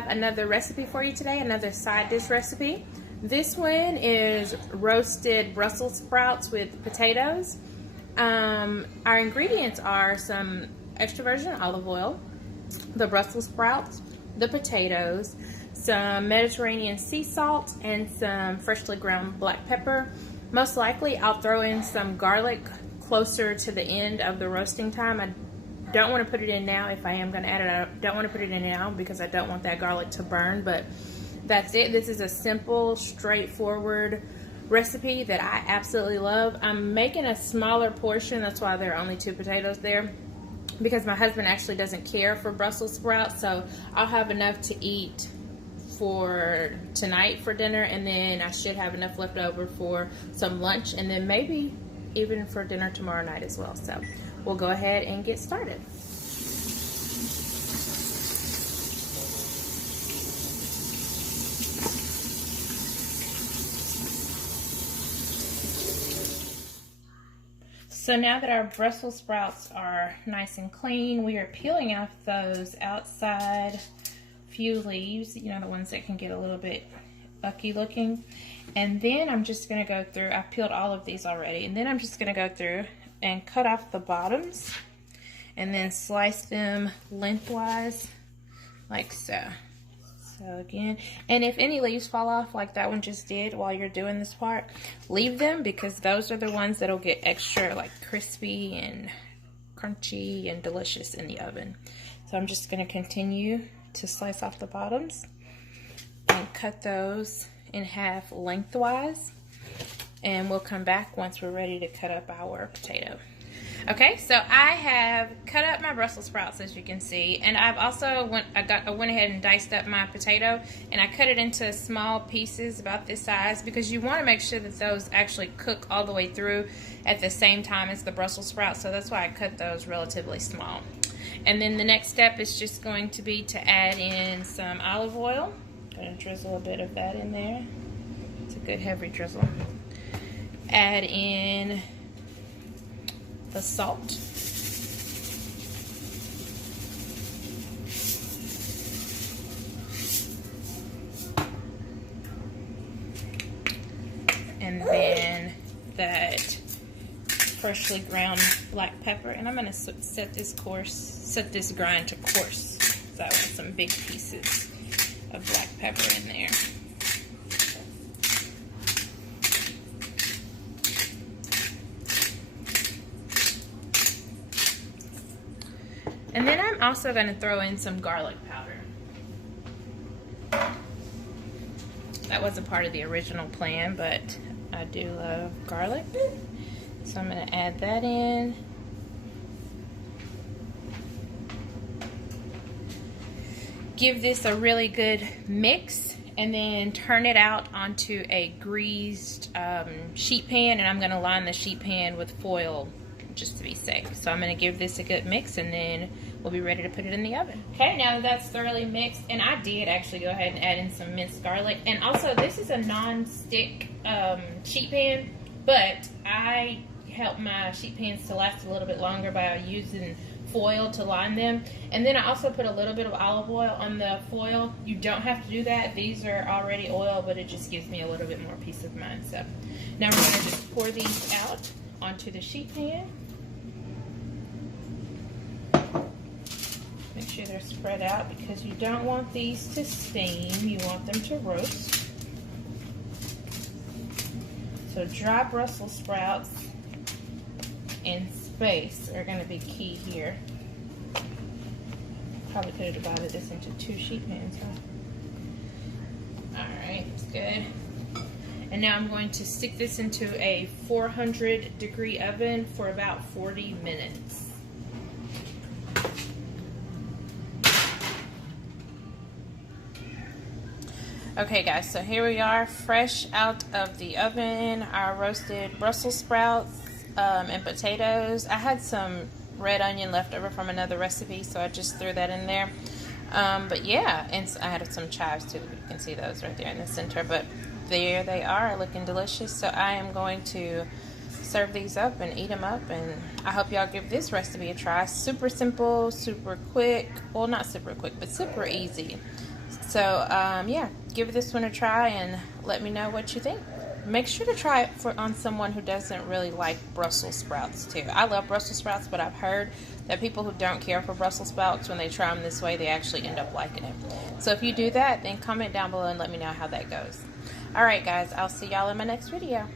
have another recipe for you today, another side dish recipe. This one is roasted Brussels sprouts with potatoes. Our ingredients are some extra virgin olive oil, the Brussels sprouts, the potatoes, some Mediterranean sea salt, and some freshly ground black pepper. Most likely I'll throw in some garlic closer to the end of the roasting time. I don't want to put it in now. If I am going to add it, I don't want to put it in now because I don't want that garlic to burn, but that's it. This is a simple, straightforward recipe that I absolutely love. I'm making a smaller portion, that's why there are only 2 potatoes there, because my husband actually doesn't care for Brussels sprouts, so I'll have enough to eat for tonight for dinner, and then I should have enough left over for some lunch, and then maybe even for dinner tomorrow night as well. So we'll go ahead and get started. So now that our Brussels sprouts are nice and clean, we are peeling off those outside few leaves, you know, the ones that can get a little bit ucky looking. And then I'm just going to go through, I've peeled all of these already, and then I'm just going to go through and cut off the bottoms and then slice them lengthwise like so. So again, and if any leaves fall off like that one just did while you're doing this part, leave them, because those are the ones that'll get extra like crispy and crunchy and delicious in the oven. So I'm just going to continue to slice off the bottoms and cut those in half lengthwise, and we'll come back once we're ready to cut up our potato. Okay, so I have cut up my Brussels sprouts, as you can see, and I've also went ahead and diced up my potato, and I cut it into small pieces about this size, because you want to make sure that those actually cook all the way through at the same time as the Brussels sprouts, so that's why I cut those relatively small. And then the next step is just going to be to add in some olive oil. I'm going to drizzle a bit of that in there. It's a good heavy drizzle. Add in the salt. And then that freshly ground black pepper. And I'm going to set this grind to coarse. So I want some big pieces of black pepper in there. And then I'm also going to throw in some garlic powder. That wasn't part of the original plan, but I do love garlic. So I'm going to add that in. Give this a really good mix, and then turn it out onto a greased sheet pan, and I'm going to line the sheet pan with foil just to be safe. So I'm going to give this a good mix, and then we'll be ready to put it in the oven. Okay, now that that's thoroughly mixed, and I did actually go ahead and add in some minced garlic, and also this is a non-stick sheet pan, but I help my sheet pans to last a little bit longer by using foil to line them. And then I also put a little bit of olive oil on the foil. You don't have to do that. These are already oil, but it just gives me a little bit more peace of mind. So now we're going to just pour these out onto the sheet pan. Make sure they're spread out, because you don't want these to steam. You want them to roast. So dry Brussels sprouts and space are going to be key here. Probably could have divided this into 2 sheet pans, huh? Alright, it's good. And now I'm going to stick this into a 400-degree oven for about 40 minutes. Okay guys, so here we are, fresh out of the oven, our roasted Brussels sprouts and potatoes. I had some red onion left over from another recipe, so I just threw that in there. But yeah, and I had some chives too. You can see those right there in the center, but there they are, looking delicious. So I am going to serve these up and eat them up, and I hope y'all give this recipe a try. Super simple, super quick. Well, not super quick, but super easy. So, yeah, give this one a try and let me know what you think. Make sure to try it on someone who doesn't really like Brussels sprouts too. I love Brussels sprouts, but I've heard that people who don't care for Brussels sprouts, when they try them this way, they actually end up liking it. So if you do that, then comment down below and let me know how that goes. Alright guys, I'll see y'all in my next video.